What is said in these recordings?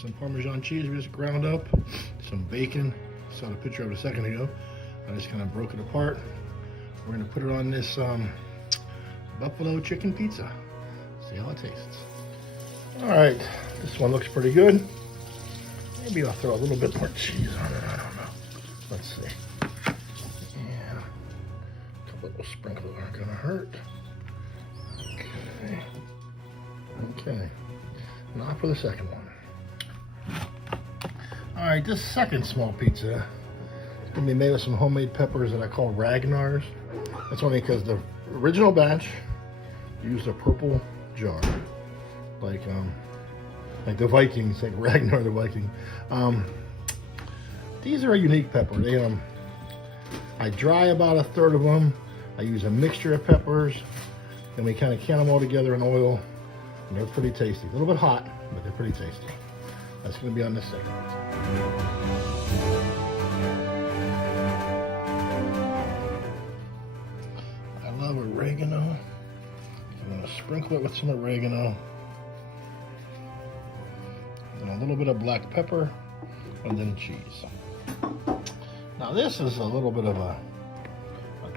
some Parmesan cheese we just ground up, some bacon, saw the picture of it a second ago. I just kind of broke it apart. We're gonna put it on this buffalo chicken pizza. See how it tastes. All right, this one looks pretty good. Maybe I'll throw a little bit more cheese on it, I don't know. Let's see. Yeah, a couple little sprinkles aren't gonna hurt. Okay. Okay, now for the second one. All right, this second small pizza is gonna be made with some homemade peppers that I call Ragnar's. That's only because the original batch used a purple jar, like the Vikings, like Ragnar the Viking. These are a unique pepper. They I dry about a third of them. I use a mixture of peppers, and we kind of can them all together in oil. And they're pretty tasty. A little bit hot, but they're pretty tasty. That's going to be on this second. I love oregano. I'm going to sprinkle it with some oregano. And a little bit of black pepper, and then cheese. Now this is a little bit of a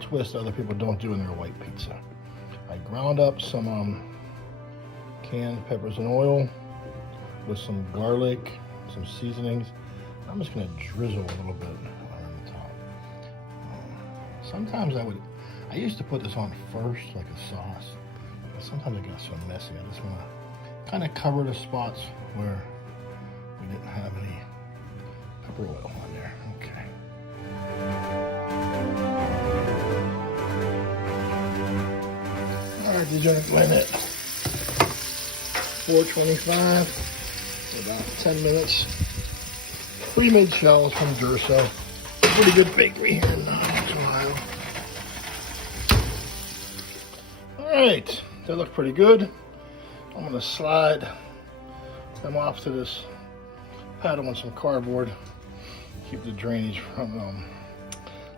twist other people don't do in their white pizza. I ground up some canned peppers and oil with some garlic, some seasonings. I'm just gonna drizzle a little bit on the top. Sometimes I used to put this on first, like a sauce, but sometimes it got so messy. I just wanna kind of cover the spots where we didn't have any pepper oil on there. Okay. All right, the joint went at 425 for about 10 minutes. Pre-made shells from Durso. Pretty good bakery here in Ohio. All right, they look pretty good. I'm gonna slide them off to this paddle on some cardboard. Keep the drainage from a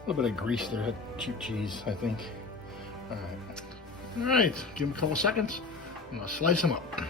little bit of grease there. Cheap cheese, I think. All right, give them a couple seconds. I'm gonna slice them up.